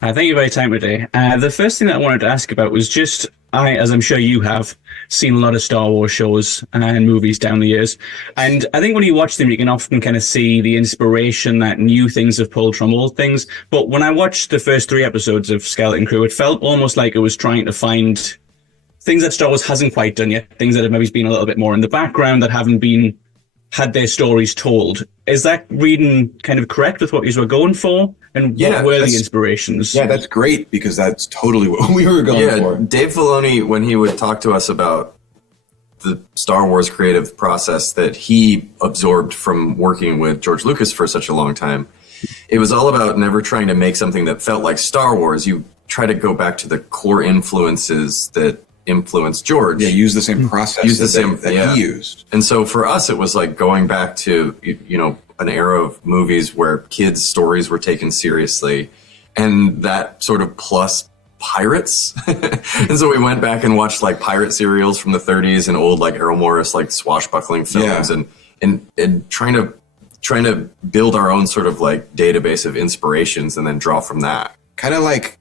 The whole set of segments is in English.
Thank you for your time today. The first thing that I wanted to ask about was just, as I'm sure you have, seen a lot of Star Wars shows and movies down the years. And I think when you watch them, you can often kind of see the inspiration that new things have pulled from old things. But when I watched the first three episodes of Skeleton Crew, it felt almost like it was trying to find things that Star Wars hasn't quite done yet, things that have maybe been a little bit more in the background that haven't been had their stories told. Is that reading kind of correct with what you were going for? And Yeah, what were the that's inspirations? yeah, that's great because that's totally what we were going Yeah, for. Dave Filoni, when he would talk to us about the Star Wars creative process that he absorbed from working with George Lucas for such a long time, it was all about never trying to make something that felt like Star Wars. You try to go back to the core influences that influenced George. Yeah, use the same process that he used. And so for us, it was like going back to, an era of movies where kids' stories were taken seriously, and that sort of plus pirates. And so we went back and watched like pirate serials from the 30s and old like Errol Morris like swashbuckling films, and trying to build our own sort of like database of inspirations and then draw from that. Kind of like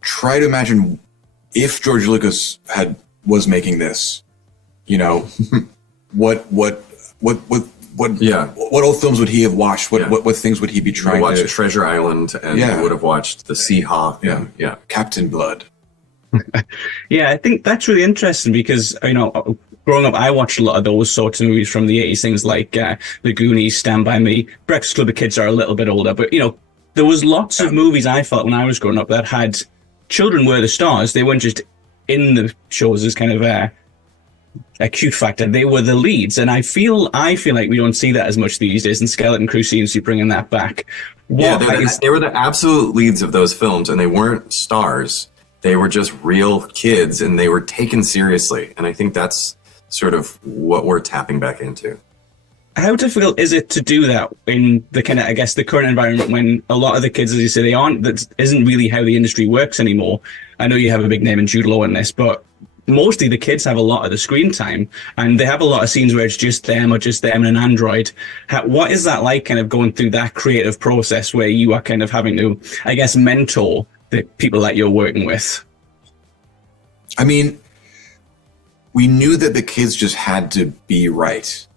try to imagine if George Lucas was making this, what old films would he have watched? What things would he be trying to watch? Treasure Island, and he would have watched The Seahawk. Yeah, Captain Blood. Yeah, I think that's really interesting because, growing up, I watched a lot of those sorts of movies from the 80s, things like The Goonies, Stand By Me. Breakfast Club, the kids are a little bit older, but, there was lots of movies I felt when I was growing up that had children were the stars. They weren't just in the shows as kind of a cute factor. They were the leads, and I feel like we don't see that as much these days, and Skeleton Crew seems to be bringing that back. They were the absolute leads of those films, and they weren't stars. They were just real kids, and they were taken seriously, and I think that's sort of what we're tapping back into. How difficult is it to do that in the kind of, I guess, the current environment when a lot of the kids, as you say, that isn't really how the industry works anymore? I know you have a big name in Jude Law in this, but mostly the kids have a lot of the screen time, and they have a lot of scenes where it's just them or just them and an android. What is that like, kind of going through that creative process where you are kind of having to, I guess, mentor the people that you're working with? I mean, we knew that the kids just had to be right.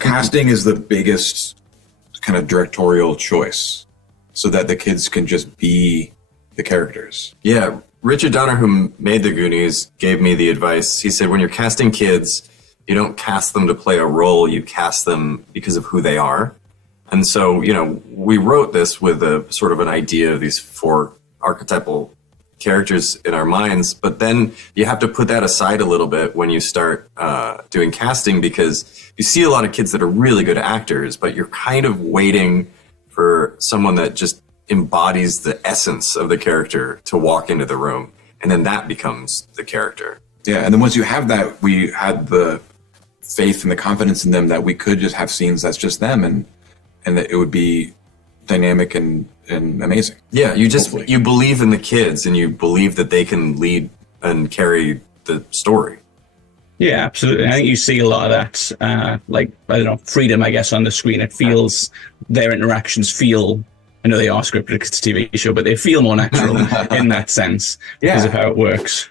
Casting is the biggest kind of directorial choice so that the kids can just be the characters. Yeah. Richard Donner, who made The Goonies, gave me the advice. He said, when you're casting kids, you don't cast them to play a role, you cast them because of who they are. And so, we wrote this with a sort of an idea of these four archetypal characters in our minds, but then you have to put that aside a little bit when you start doing casting, because you see a lot of kids that are really good actors, but you're kind of waiting for someone that just embodies the essence of the character to walk into the room, and then that becomes the character. Yeah, and then once you have that, we had the faith and the confidence in them that we could just have scenes that's just them, and that it would be dynamic and amazing. Yeah, you believe in the kids, and you believe that they can lead and carry the story. Yeah, absolutely. I think you see a lot of that, freedom, I guess, on the screen. It feels, their interactions feel, I know they are scripted because it's a TV show, but they feel more natural in that sense because of how it works.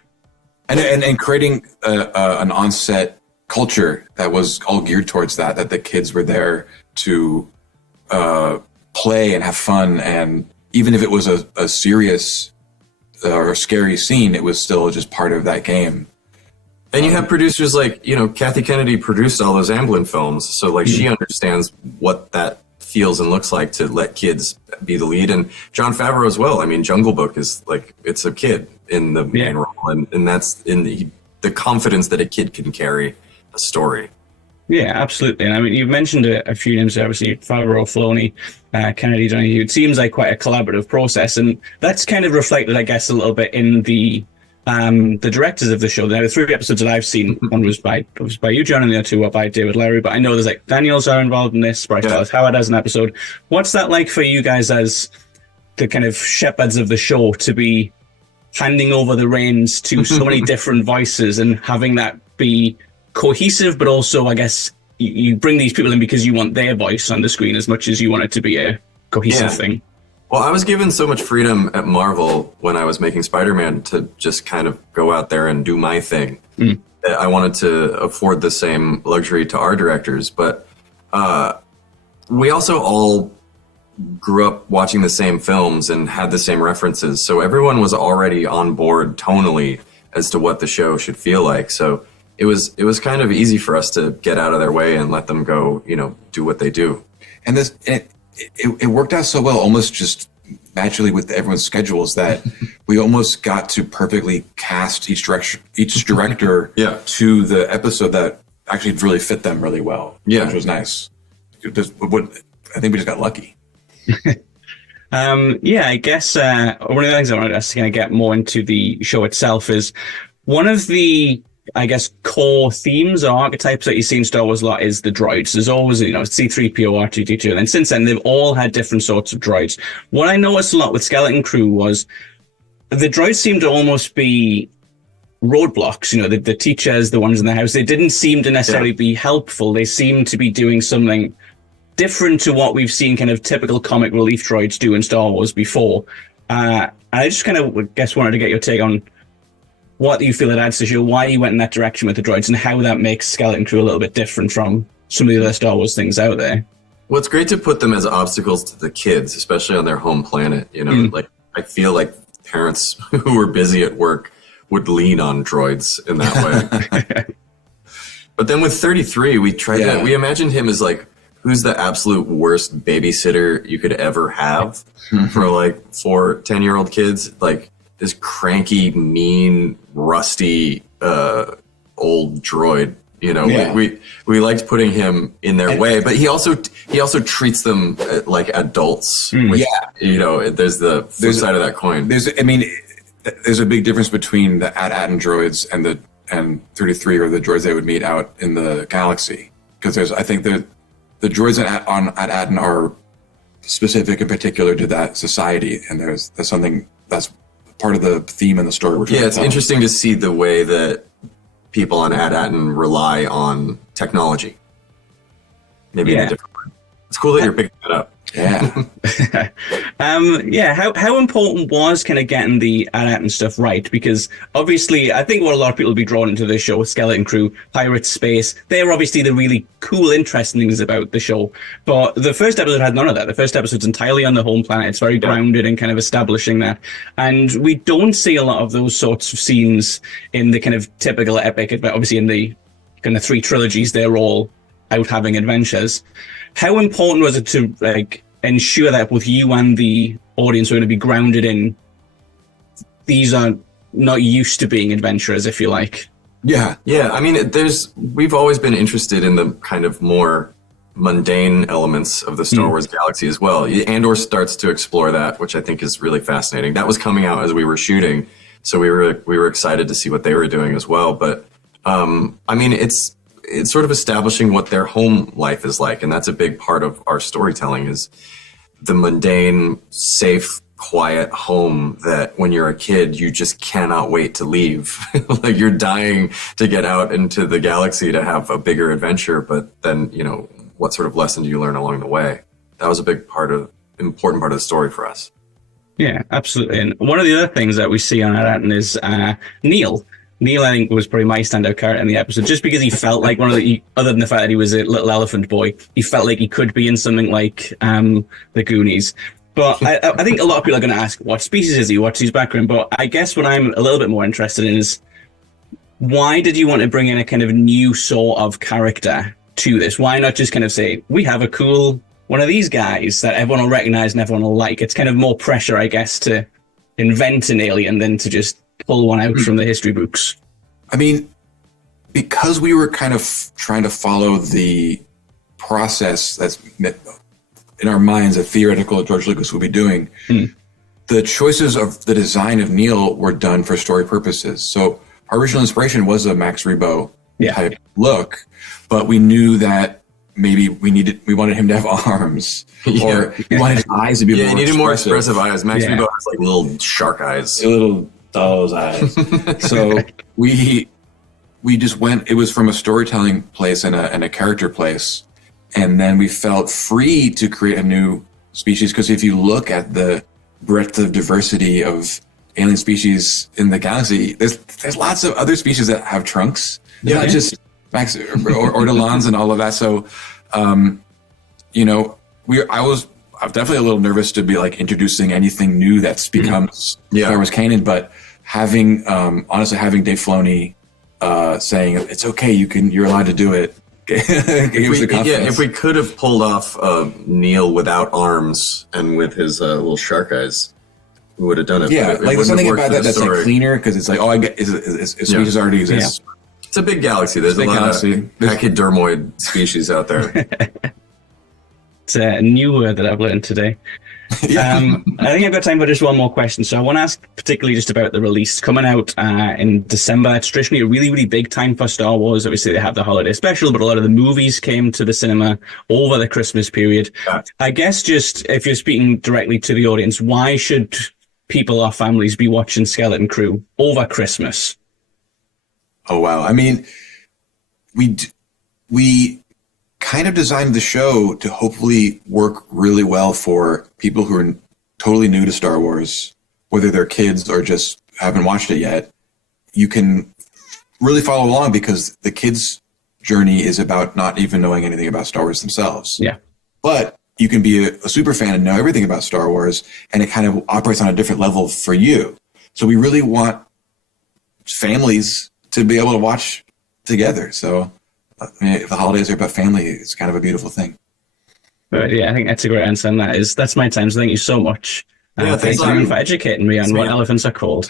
And creating an on-set culture that was all geared towards that the kids were there to play and have fun, and even if it was a serious or scary scene, it was still just part of that game. And you have producers like, Kathy Kennedy produced all those Amblin films, so like she understands what that feels and looks like to let kids be the lead. And Jon Favreau as well. I mean, Jungle Book is like, it's a kid in the main role, and that's in the confidence that a kid can carry a story. Yeah, absolutely. And I mean, you've mentioned a few names, obviously, Favreau, Filoni, Kennedy, Donahue. It seems like quite a collaborative process, and that's kind of reflected, I guess, a little bit in the directors of the show. There are 3 episodes that I've seen. One was by you, John, and the other 2 were by David Larry. But I know there's like Daniels are involved in this. Bryce Dallas Howard has an episode. What's that like for you guys as the kind of shepherds of the show, to be handing over the reins to so many different voices and having that be cohesive, but also, I guess, you bring these people in because you want their voice on the screen as much as you want it to be a cohesive thing? Well, I was given so much freedom at Marvel when I was making Spider-Man to just kind of go out there and do my thing. That I wanted to afford the same luxury to our directors, but we also all grew up watching the same films and had the same references, so everyone was already on board tonally as to what the show should feel like. So it was kind of easy for us to get out of their way and let them go, do what they do. And it worked out so well, almost just naturally with everyone's schedules, that we almost got to perfectly cast each director to the episode that actually really fit them really well. Yeah, which was nice. I think we just got lucky. I guess one of the things I wanted us to kind of get more into the show itself is one of the, I guess, core themes or archetypes that you see in Star Wars a lot is the droids. There's always, C-3PO, R2-D2, and then since then they've all had different sorts of droids. What I noticed a lot with Skeleton Crew was the droids seemed to almost be roadblocks. The teachers, the ones in the house, they didn't seem to necessarily be helpful. They seemed to be doing something different to what we've seen kind of typical comic relief droids do in Star Wars before. I just kind of wanted to get your take on what you feel it adds to the show, why you went in that direction with the droids, and how that makes Skeleton Crew a little bit different from some of the other Star Wars things out there. Well, it's great to put them as obstacles to the kids, especially on their home planet. Like I feel like parents who were busy at work would lean on droids in that way. But then with 33, we imagined him as like, who's the absolute worst babysitter you could ever have for like 4 10-year-old kids? Like this cranky, mean, rusty, old droid. We liked putting him in their way, but he also treats them like adults. Which, there's the flip side of that coin. There's a big difference between the AT-AT droids and 33, or the droids they would meet out in the galaxy, because I think the droids on AT-AT are specific in particular to that society, and there's something that's part of the theme in the story. It's interesting to see the way that people on AT-AT rely on technology. Maybe in a different way. It's cool that you're picking that up. Yeah. How important was kind of getting the AT-AT and stuff right? Because obviously, I think what a lot of people will be drawn into this show, Skeleton Crew, Pirates, space, they're obviously the really cool, interesting things about the show. But the first episode had none of that. The first episode's entirely on the home planet. It's very grounded in kind of establishing that. And we don't see a lot of those sorts of scenes in the kind of typical epic, but obviously in the kind of 3 trilogies, they're all out having adventures. How important was it to ensure that both you and the audience were going to be grounded in these are not used to being adventurers, if you like? Yeah. I mean, we've always been interested in the kind of more mundane elements of the Star Wars galaxy as well. Andor starts to explore that, which I think is really fascinating. That was coming out as we were shooting, so we were excited to see what they were doing as well. But I mean, it's sort of establishing what their home life is like. And that's a big part of our storytelling, is the mundane, safe, quiet home that when you're a kid, you just cannot wait to leave. Like you're dying to get out into the galaxy to have a bigger adventure. But then, what sort of lesson do you learn along the way? That was a important part of the story for us. Yeah, absolutely. And one of the other things that we see on AT-AT is Neil. Neil, I think, was probably my standout character in the episode, just because he felt like other than the fact that he was a little elephant boy, he felt like he could be in something like the Goonies. But I think a lot of people are going to ask, what species is he? What's his background? But I guess what I'm a little bit more interested in is, why did you want to bring in a kind of new sort of character to this? Why not just kind of say, we have a cool one of these guys that everyone will recognize and everyone will like? It's kind of more pressure, I guess, to invent an alien than to just pull one out from the history books. I mean, because we were kind of trying to follow the process that's in our minds, a theoretical George Lucas would be doing, the choices of the design of Neil were done for story purposes. So our original inspiration was a Max Rebo type look, but we knew that maybe we wanted him to have arms, or we wanted his eyes to be more needed expressive. More expressive eyes. Max Rebo has like little shark eyes. Little doll's eyes. So we just went, it was from a storytelling place and a character place. And then we felt free to create a new species. Because if you look at the breadth of diversity of alien species in the galaxy, there's lots of other species that have trunks. It's not just Max or ortolans and all of that. So, you know, I was definitely a little nervous to be like introducing anything new that's becomes Star Wars canon, but having honestly having Dave Filoni saying it's okay, you're allowed to do it. If we could have pulled off Neil without arms and with his little shark eyes, we would have done it. Yeah, it like there's something about that that's like cleaner because it's like, oh, I get his species already exists. Yeah. It's a big galaxy. There's a lot of pachydermoid species out there. It's a new word that I've learned today. I think I've got time for just one more question. So I want to ask particularly just about the release coming out in December. It's traditionally a really, really big time for Star Wars. Obviously, they have the holiday special, but a lot of the movies came to the cinema over the Christmas period. Yeah. I guess just if you're speaking directly to the audience, why should people or families be watching Skeleton Crew over Christmas? Oh, wow. I mean, we kind of designed the show to hopefully work really well for people who are totally new to Star Wars, whether they're kids or just haven't watched it yet. You can really follow along because the kids' journey is about not even knowing anything about Star Wars themselves. Yeah. But you can be a super fan and know everything about Star Wars, and it kind of operates on a different level for you. So we really want families to be able to watch together. So I mean, if the holidays are about family, it's kind of a beautiful thing. But yeah, I think that's a great answer, and that's my time. So thank you so much. Thanks for educating me on what elephants are called.